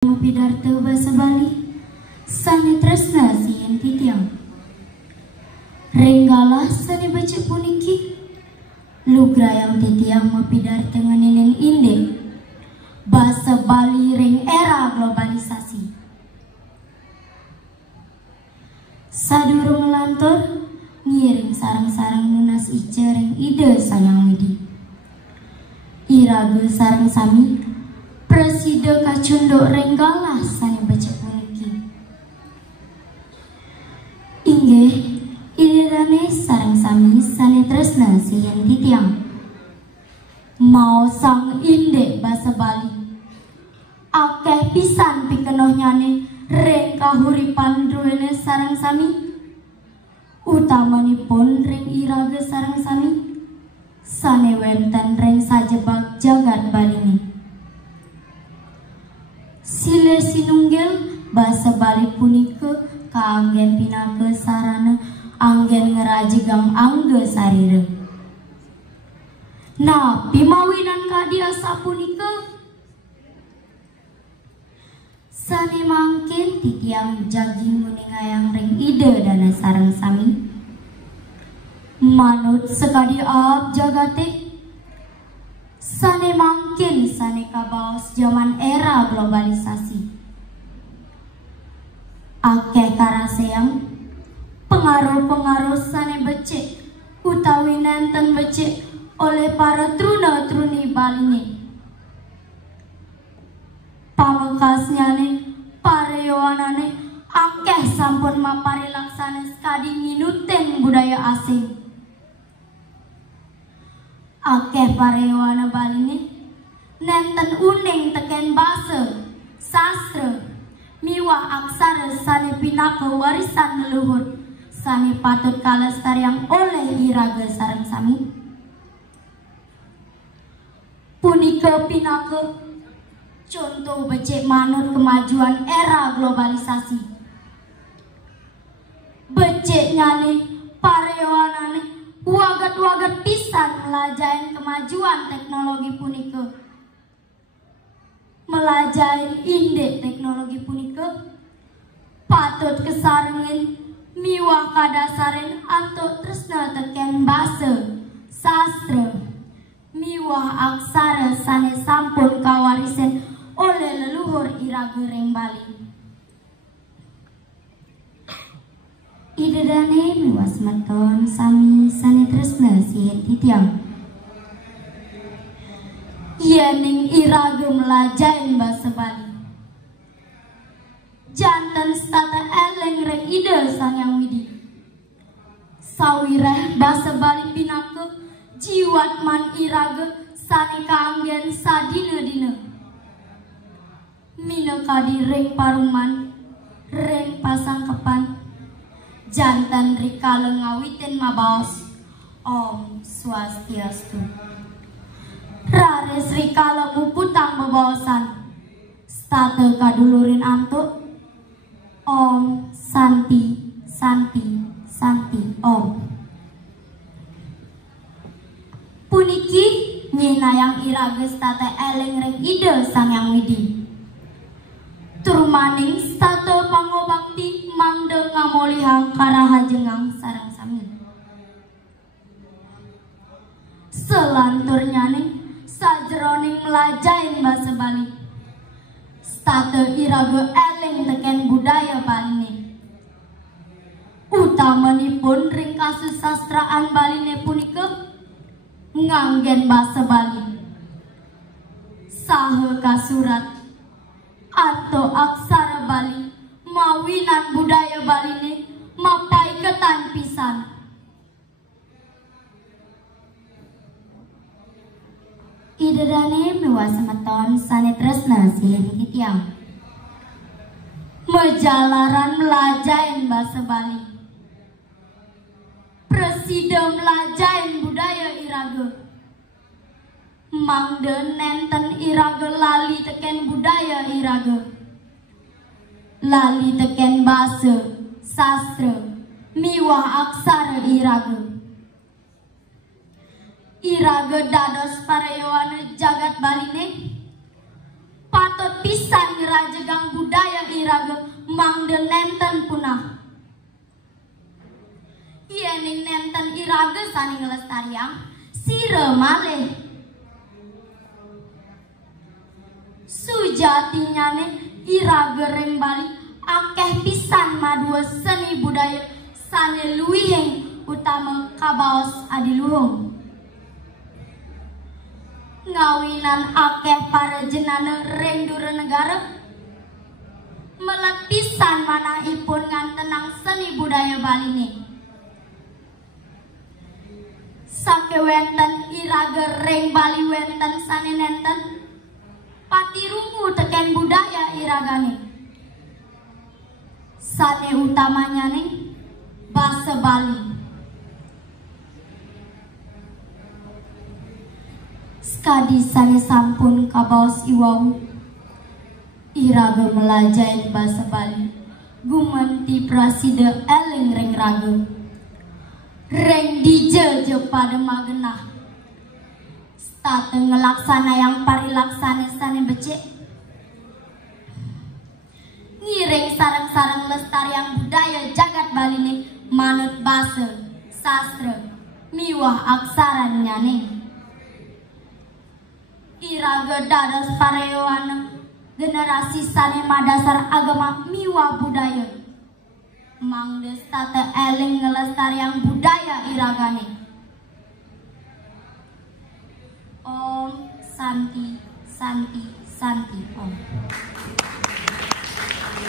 Pidarto basa Bali sane tresna sieun titiang renggalah sane baca puniki lugrayang titiang mapidarto nganinen inde basa Bali reng era globalisasi sadurung lantur ngiring sarang-sarang nunas ice reng ide sayang widi iraga sarang sami presida kacundo renggalah sane baca puniki inggih irirane sareng sami sane tresna sieun titiang mau sang inde basa Bali akeh pisan pikenoh nyane reng kahuripan druene sareng sami utamanipun reng iraga sareng sami sane wenten reng sajebak jagat Balini sile sinunggil basa Bali punika kaanggen pinaka sarana anggen ngerajegang angge sarire nah pimawinan kadia sapunika sane mangkin titiang jaging meningayang reng ide dana sareng sami manut sekadi ab jagate sane mangkin sane kabaos zaman era globalisasi akeh karaseang pengaruh-pengaruh sane becek utawi nenten becek oleh para truna-truni Balini pamekasnyane parewanane akeh sampun maparilaksana sekadi nginuten budaya asing akeh parewana Balini nenten uning teken basa sastra miwah aksara sane pinaka warisan leluhur sane patut kalestariang oleh iraga sareng sami punika pinaka contoh becek manut kemajuan era globalisasi becek nyane parewanane wagat-wagat pisan melajain kemajuan teknologi punika melajain inde teknologi punika patut kesarengin miwah kadasaren antuk tresna teken basa sastra miwah aksara sane sampun kawarisen oleh leluhur iraga reng Bali idedane miwah semeton sami sane tresna sieun titiang yening iraga melajain basa Bali janten stata eleng reng ide sanyang widi sawireh basa Bali pinaka jiwat man iraga sane kaanggen sadina-dina minekadi reng paruman reng pasangkepan jantan rikala ngawiten mabaos Om Swastiastu rares rikala muputang bebaosan stata kadulurin antuk Om Santi Santi Santi Om puniki nyinayang iraga stata eleng reng ide sanyang widi turmaning stata pangobakti mangde ngamolihang karahajengang sareng sami selanturnya ning sajroning melajain basa Bali stata iraga eleng teken budaya Balini utamanipun ring kasusastraan Balini punika nganggen basa Bali saha kasurat atau aksara Bali mawinan budaya Balini mapai ketan pisan idedane miwah semeton sane tresna sieun titiang mejalaran melajain basa Bali presida melajain budaya iraga mangde nenten iraga lali teken budaya iraga lali teken basa sastra miwah aksara iraga iraga dados parewana jagat Balini patut pisan ngerajegang budaya iraga mangde nenten punah. Iya ning nenten iraga sani ngelestariang sire malih. Sujatinya nih iraga reng Bali akeh pisan madua seni budaya sane luwihing utama kabaos adiluhung. Ngawinan akeh para jenana rendura negara melepisan manahipun ngantenang seni budaya Bali nih. Sake wenten iraga reng Bali wenten sane nenten patirungu teken budaya iragane. Sane utamanya nih basa Bali. Skadi sane sampun kabaos iwau iraga melajain basa Bali gumanti prasida eling reng raga reng dijeje pada magenah state ngelaksana yang parilaksana sane becek ngireng sarang-sarang lestariang budaya jagat Bali nih manut basa sastra miwah aksara nyaneng. Iraga dados parewana generasi sane madasar agama miwa budaya mangde state eling ngelestariang budaya iragane. Om Santi Santi Santi Om.